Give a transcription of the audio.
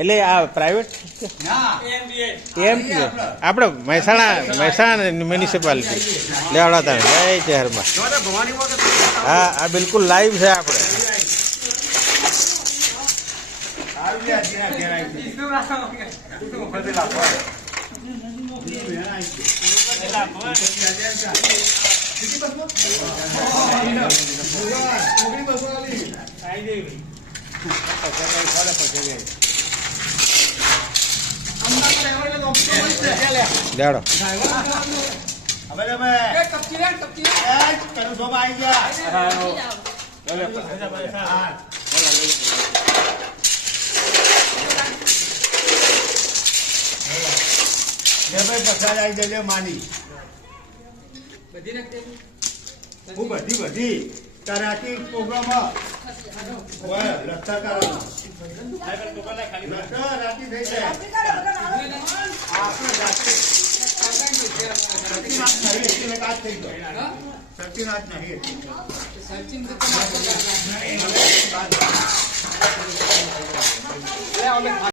એટલે આ પ્રાઇવેટ આપણે મહેસાણા મ્યુનિસિપાલિટી લેવડાતા જય શહેરમાં. હા આ બિલકુલ લાઈવ છે આપણે. લેડો માની બધી કરાટી પ્રોગ્રામ લખતા રાતી થઈ જાય સચિનાથ નહીં